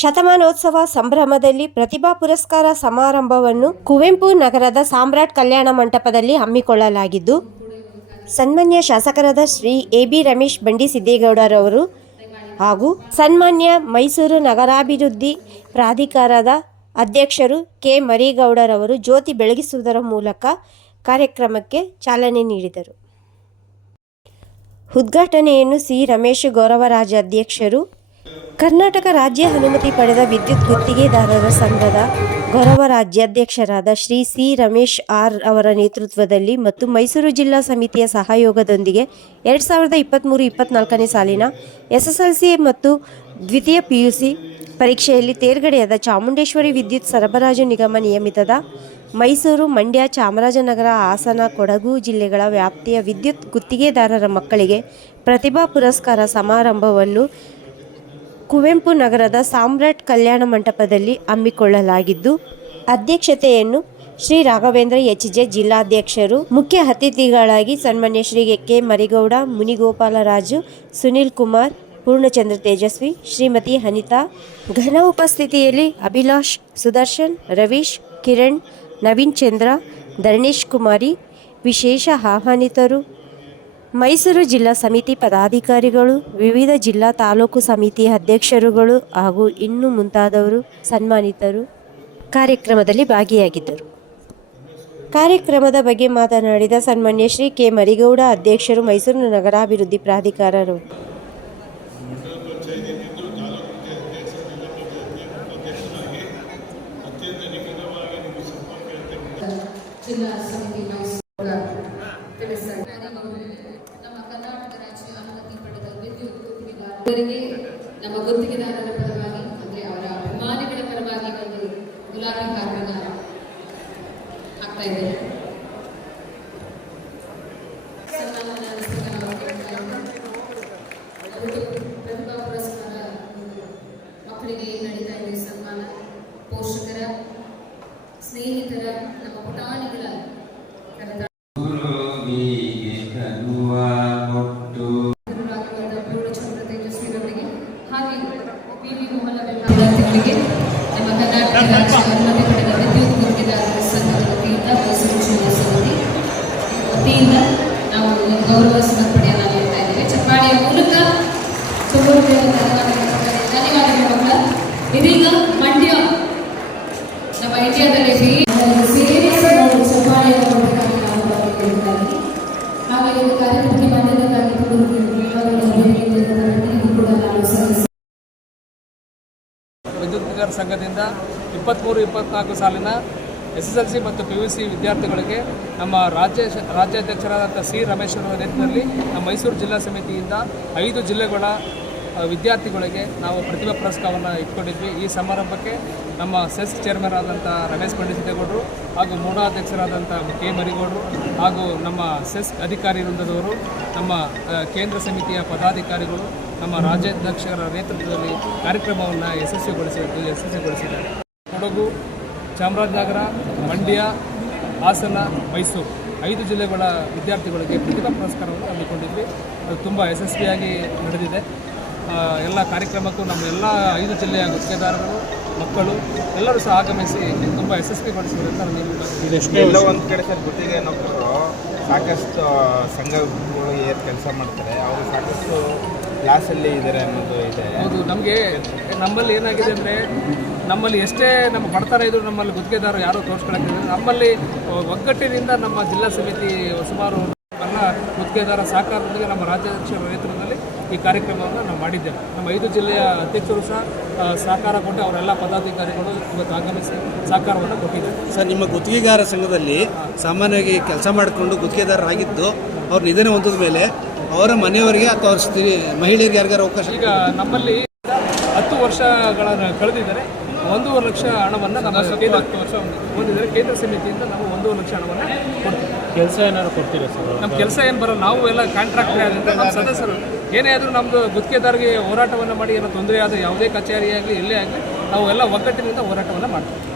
ಶತಮಾನೋತ್ಸವ ಸಂಭ್ರಮದಲ್ಲಿ ಪ್ರತಿಭಾ ಪುರಸ್ಕಾರ ಸಮಾರಂಭವನ್ನು ಕುವೆಂಪು ನಗರದ ಸಾಮ್ರಾಟ್ ಕಲ್ಯಾಣ ಮಂಟಪದಲ್ಲಿ ಹಮ್ಮಿಕೊಳ್ಳಲಾಗಿದ್ದು, ಸನ್ಮಾನ್ಯ ಶಾಸಕರಾದ ಶ್ರೀ ಎ ಬಿ ರಮೇಶ್ ಬಂಡಿ ಸಿದ್ದೇಗೌಡರವರು ಹಾಗೂ ಸನ್ಮಾನ್ಯ ಮೈಸೂರು ನಗರಾಭಿವೃದ್ಧಿ ಪ್ರಾಧಿಕಾರದ ಅಧ್ಯಕ್ಷರು ಕೆ ಮರಿಗೌಡರವರು ಜ್ಯೋತಿ ಬೆಳಗಿಸುವುದರ ಮೂಲಕ ಕಾರ್ಯಕ್ರಮಕ್ಕೆ ಚಾಲನೆ ನೀಡಿದರು. ಉದ್ಘಾಟನೆಯನ್ನು ಸಿ ರಮೇಶ್ ಗೌರವರಾಜ ಅಧ್ಯಕ್ಷರು ಕರ್ನಾಟಕ ರಾಜ್ಯ ಅನುಮತಿ ಪಡೆದ ವಿದ್ಯುತ್ ಗುತ್ತಿಗೆದಾರರ ಸಂಘದ ಗೌರವ ರಾಜ್ಯಾಧ್ಯಕ್ಷರಾದ ಶ್ರೀ ಸಿ ರಮೇಶ್ ಆರ್ ಅವರ ನೇತೃತ್ವದಲ್ಲಿ ಮತ್ತು ಮೈಸೂರು ಜಿಲ್ಲಾ ಸಮಿತಿಯ ಸಹಯೋಗದೊಂದಿಗೆ ಎರಡು ಸಾವಿರದ ಇಪ್ಪತ್ತ್ಮೂರು ಇಪ್ಪತ್ತ್ನಾಲ್ಕನೇ ಸಾಲಿನ ಎಸ್ ಮತ್ತು ದ್ವಿತೀಯ ಪಿ ಯು ಸಿ ಪರೀಕ್ಷೆಯಲ್ಲಿ ತೇರ್ಗಡೆಯಾದ ಚಾಮುಂಡೇಶ್ವರಿ ವಿದ್ಯುತ್ ಸರಬರಾಜು ನಿಗಮ ನಿಯಮಿತದ ಮೈಸೂರು, ಮಂಡ್ಯ, ಚಾಮರಾಜನಗರ, ಹಾಸನ, ಕೊಡಗು ಜಿಲ್ಲೆಗಳ ವ್ಯಾಪ್ತಿಯ ವಿದ್ಯುತ್ ಗುತ್ತಿಗೆದಾರರ ಮಕ್ಕಳಿಗೆ ಪ್ರತಿಭಾ ಪುರಸ್ಕಾರ ಸಮಾರಂಭವನ್ನು ಕುವೆಂಪು ನಗರದ ಸಾಮ್ರಾಟ್ ಕಲ್ಯಾಣ ಮಂಟಪದಲ್ಲಿ ಹಮ್ಮಿಕೊಳ್ಳಲಾಗಿದ್ದು, ಅಧ್ಯಕ್ಷತೆಯನ್ನು ಶ್ರೀ ರಾಘವೇಂದ್ರ ಎಚ್ ಜೆ ಜಿಲ್ಲಾಧ್ಯಕ್ಷರು, ಮುಖ್ಯ ಅತಿಥಿಗಳಾಗಿ ಸನ್ಮಾನ್ಯ ಶ್ರೀ ಕೆ ಮರಿಗೌಡ, ಮುನಿಗೋಪಾಲರಾಜು, ಸುನೀಲ್ ಕುಮಾರ್, ಪೂರ್ಣಚಂದ್ರ ತೇಜಸ್ವಿ, ಶ್ರೀಮತಿ ಅನಿತಾ, ಘನ ಉಪಸ್ಥಿತಿಯಲ್ಲಿ ಅಭಿಲಾಷ್, ಸುದರ್ಶನ್, ರವೀಶ್, ಕಿರಣ್, ನವೀನ್ ಚಂದ್ರ, ಧರಣೇಶ್ ಕುಮಾರಿ, ವಿಶೇಷ ಆಹ್ವಾನಿತರು. ಮೈಸೂರು ಜಿಲ್ಲಾ ಸಮಿತಿ ಪದಾಧಿಕಾರಿಗಳು ವಿವಿಧ ಜಿಲ್ಲಾ ತಾಲೂಕು ಸಮಿತಿ ಅಧ್ಯಕ್ಷರುಗಳು ಹಾಗೂ ಇನ್ನು ಮುಂತಾದವರು ಸನ್ಮಾನಿತರು ಕಾರ್ಯಕ್ರಮದಲ್ಲಿ ಭಾಗಿಯಾಗಿದ್ದರು. ಕಾರ್ಯಕ್ರಮದ ಬಗ್ಗೆ ಮಾತನಾಡಿದ ಸನ್ಮಾನ್ಯ ಶ್ರೀ ಕೆ. ಮರಿಗೌಡ ಅಧ್ಯಕ್ಷರು ಮೈಸೂರು ನಗರಾಭಿವೃದ್ಧಿ ಪ್ರಾಧಿಕಾರರು ಜಿಲ್ಲಾ ಸಮಿತಿ ಮೈಸೂರು ತಿಳಿಸ್ತಾರೆ ನಮ್ಮ ಕರ್ನಾಟಕ ರಾಜ್ಯ ಅನುಮತಿ ಪಡೆದ ವಿದ್ಯುತ್ ಗುತ್ತಿಗೆದಾರರಿಗೆ ನಮ್ಮ ಗುತ್ತಿಗೆದಾರರ ಪರವಾಗಿ ಅಂದ್ರೆ ಅವರ ಅಭಿಮಾನಿಗಳ ಪರವಾಗಿ ಒಂದು ಗುಲಾಬಿ ಹಾರನ ಹಾಕ್ತಾ ಇದ್ದೇನೆ ಸನ್ಮಾನದ ಸ್ವೀಕಾರವನ್ನು ಅವರಿಗೆ ಪ್ರತಿಭಾ ಪುರಸ್ಕಾರ ಮಕ್ಕಳಿಗೆ ಏನ್ ನಡೀತಾ ಇದೆ ಸನ್ಮಾನ ಪೋಷಕರ ಸ್ನೇಹಿತರ ನಮ್ಮ ಪುಟಾಣಿಗಳ ಕರೆದ ಗುರುವಿಗೆ ತನುವ ಕೊಟ್ಟು ಗುರುರಾಗಿರುವಂತಹ ಪೂರ್ಣಚಂದ್ರ ತೇಜಸ್ವಿರವರಿಗೆ ಹಾಗೆ ಪಿ ವಿ ಮೋಹನ ವಿದ್ಯಾರ್ಥಿಗಳಿಗೆ ನಮ್ಮ ಕರ್ನಾಟಕ ರಾಜ್ಯ ಅನುಮತಿ ಪಡೆದ ವಿದ್ಯುತ್ ಗುತ್ತಿಗೆದಾರರ ಸಂಘದ ವತಿಯಿಂದ ಮೈಸೂರು ಜಿಲ್ಲಾ ಸಮಿತಿ ವತಿಯಿಂದ ನಾವು ಗೌರವ ಸಮರ್ಪಣೆಯನ್ನು ನೀಡ್ತಾ ಇದ್ದೇವೆ. ಚಪ್ಪಾಳೆಯ ಮೂಲಕ ತುಂಬ ಧನ್ಯವಾದಗಳು ಇದೀಗ ಮಂಡ್ಯ ನಮ್ಮ ಇಂಡಿಯಾದಲ್ಲಿ ನಾವು ಚಪ್ಪಾಳೆಯನ್ನು ಕೊಡಬೇಕಾಗಿ ನಾವು ಅವರಿಗೆ ಹಾಗೆ ಕಾರ್ಯಕ್ರಮಕ್ಕೆ ತುಂಬ ಧನ್ಯವಾದಗಳು. ಕೂಡ ನಾನು ಸಲ್ಲಿಸಿ ವಿದ್ಯುತ್ಗಾರ ಸಂಘದಿಂದ ಇಪ್ಪತ್ತ್ಮೂರು ಇಪ್ಪತ್ನಾಲ್ಕು ಸಾಲಿನ ಎಸ್ ಎಸ್ ಎಲ್ ಸಿ ಮತ್ತು ಪಿ ಯು ಸಿ ವಿದ್ಯಾರ್ಥಿಗಳಿಗೆ ನಮ್ಮ ರಾಜ್ಯ ರಾಜ್ಯಾಧ್ಯಕ್ಷರಾದಂಥ ಸಿ ರಮೇಶ್ವರ ನೇತೃತ್ವದಲ್ಲಿ ನಮ್ಮ ಮೈಸೂರು ಜಿಲ್ಲಾ ಸಮಿತಿಯಿಂದ ಐದು ಜಿಲ್ಲೆಗಳ ವಿದ್ಯಾರ್ಥಿಗಳಿಗೆ ನಾವು ಪ್ರತಿಭಾ ಪುರಸ್ಕಾರವನ್ನು ಇಟ್ಕೊಂಡಿದ್ವಿ. ಈ ಸಮಾರಂಭಕ್ಕೆ ನಮ್ಮ ಸೆಸ್ ಚೇರ್ಮನ್ ಆದಂಥ ರಮೇಶ್ ಪಂಡಿಸಿದ್ದೇಗೌಡರು ಹಾಗೂ ಮೂಢಾಧ್ಯಕ್ಷರಾದಂಥ ಕೆ ಮರಿಗೌಡರು ಹಾಗೂ ನಮ್ಮ ಸೆಸ್ ಅಧಿಕಾರಿ ವೃಂದದವರು, ನಮ್ಮ ಕೇಂದ್ರ ಸಮಿತಿಯ ಪದಾಧಿಕಾರಿಗಳು, ನಮ್ಮ ರಾಜ್ಯಾಧ್ಯಕ್ಷರ ನೇತೃತ್ವದಲ್ಲಿ ಕಾರ್ಯಕ್ರಮವನ್ನು ಯಶಸ್ವಿಗೊಳಿಸಿ ಯಶಸ್ವಿಗೊಳಿಸಿದ್ದಾರೆ. ಕೊಡಗು, ಚಾಮರಾಜನಗರ, ಮಂಡ್ಯ, ಹಾಸನ, ಮೈಸೂರು ಐದು ಜಿಲ್ಲೆಗಳ ವಿದ್ಯಾರ್ಥಿಗಳಿಗೆ ಪ್ರತಿಭಾ ಪುರಸ್ಕಾರವನ್ನು ಹಮ್ಮಿಕೊಂಡಿದ್ವಿ. ಅದು ತುಂಬ ಯಶಸ್ವಿಯಾಗಿ ನಡೆದಿದೆ. ಎಲ್ಲ ಕಾರ್ಯಕ್ರಮಕ್ಕೂ ನಮ್ಮ ಎಲ್ಲ ಐದು ಜಿಲ್ಲೆಯ ಗುತ್ತಿಗೆದಾರರು ಮಕ್ಕಳು ಎಲ್ಲರೂ ಸಹ ಆಗಮಿಸಿ ತುಂಬ ಯಶಸ್ವಿಗೊಳಿಸಿದ್ರು ಸರ್ ನೀವು ಎಲ್ಲೋ ಒಂದು ಕಡೆ ಸರ್ ಗುತ್ತಿಗೆ ನೌಕರರು ಸಾಕಷ್ಟು ಸಂಘಗಳು ಏನು ಕೆಲಸ ಮಾಡ್ತಾರೆ ಅವರು ಸಾಕಷ್ಟು ಕ್ಲಾಸಲ್ಲಿ ಇದ್ದಾರೆ ಅನ್ನೋದು ಇದೆ. ಹೌದು ನಮಗೆ ನಮ್ಮಲ್ಲಿ ಏನಾಗಿದೆ ಅಂದರೆ ನಮ್ಮಲ್ಲಿ ಎಷ್ಟೇ ನಮ್ಮ ಬಡತನ ಇದ್ರು ನಮ್ಮಲ್ಲಿ ಗುತ್ತಿಗೆದಾರರು ಯಾರೂ ತೋರಿಸ್ಕೊಳ್ಳೋಕ್ಕೆ ನಮ್ಮಲ್ಲಿ ಒಗ್ಗಟ್ಟಿನಿಂದ ನಮ್ಮ ಜಿಲ್ಲಾ ಸಮಿತಿ ಸುಮಾರು ಎಲ್ಲ ಗುತ್ತಿಗೆದಾರ ಸಹಕಾರದೊಂದಿಗೆ ನಮ್ಮ ರಾಜ್ಯಾಧ್ಯಕ್ಷರ ನೇತೃತ್ವದಲ್ಲಿ ಈ ಕಾರ್ಯಕ್ರಮವನ್ನು ನಾವು ಮಾಡಿದ್ದೇವೆ. ನಮ್ಮ ಐದು ಜಿಲ್ಲೆಯ ಅಧ್ಯಕ್ಷರು ಸಹ ಸಹಕಾರ ಕೊಟ್ಟು ಅವರೆಲ್ಲ ಪದಾಧಿಕಾರಿಗಳು ಇವತ್ತು ಆಗಮಿಸಿ ಸಹಕಾರವನ್ನು ಕೊಟ್ಟಿದ್ದಾರೆ. ಸರ್ ನಿಮ್ಮ ಗುತ್ತಿಗೆಗಾರ ಸಂಘದಲ್ಲಿ ಸಾಮಾನ್ಯವಾಗಿ ಕೆಲಸ ಮಾಡಿಕೊಂಡು ಗುತ್ತಿಗೆದಾರರಾಗಿದ್ದು ಅವ್ರ ನಿಧನ ಹೊಂದಿದ ಮೇಲೆ ಅವರ ಮನೆಯವರಿಗೆ ಅಥವಾ ಅವ್ರ ಸ್ತ್ರೀ ಮಹಿಳೆಯರಿಗೆ ಯಾರಿಗಾರು ಅವಕಾಶ ಈಗ ನಮ್ಮಲ್ಲಿ ಹತ್ತು ವರ್ಷಗಳ ಕಳೆದಿದ್ದಾರೆ. ಒಂದೂವರೆ ಲಕ್ಷ ಹಣವನ್ನು ನಮ್ಮ ಕೇಂದ್ರ ಹೊಂದಿದ್ದಾರೆ ಕೇಂದ್ರ ಸಮಿತಿಯಿಂದ ನಾವು ಒಂದೂವರೆ ಲಕ್ಷ ಹಣವನ್ನು ಕೊಡ್ತೀವಿ. ಕೆಲಸ ಏನಾದ್ರು ಕೊಡ್ತೀರಾ ಸರ್? ನಮ್ಮ ಕೆಲಸ ಏನು ಬರೋಲ್ಲ ನಾವು ಎಲ್ಲ ಕಾಂಟ್ರಾಕ್ಟ್ ಆದ್ರೆ ನಮ್ಮ ಸದಸ್ಯರು. ಏನೇ ಆದರೂ ನಮ್ಮದು ಗುತ್ತಿಗೆದಾರರಿಗೆ ಹೋರಾಟವನ್ನು ಮಾಡಿ ಏನೋ ತೊಂದರೆ ಆದ ಯಾವುದೇ ಕಚೇರಿ ಆಗಲಿ ಎಲ್ಲೇ ಆಗಲಿ ನಾವು ಎಲ್ಲ ಒಗ್ಗಟ್ಟಿನಿಂದ ಹೋರಾಟವನ್ನು ಮಾಡ್ತೀವಿ.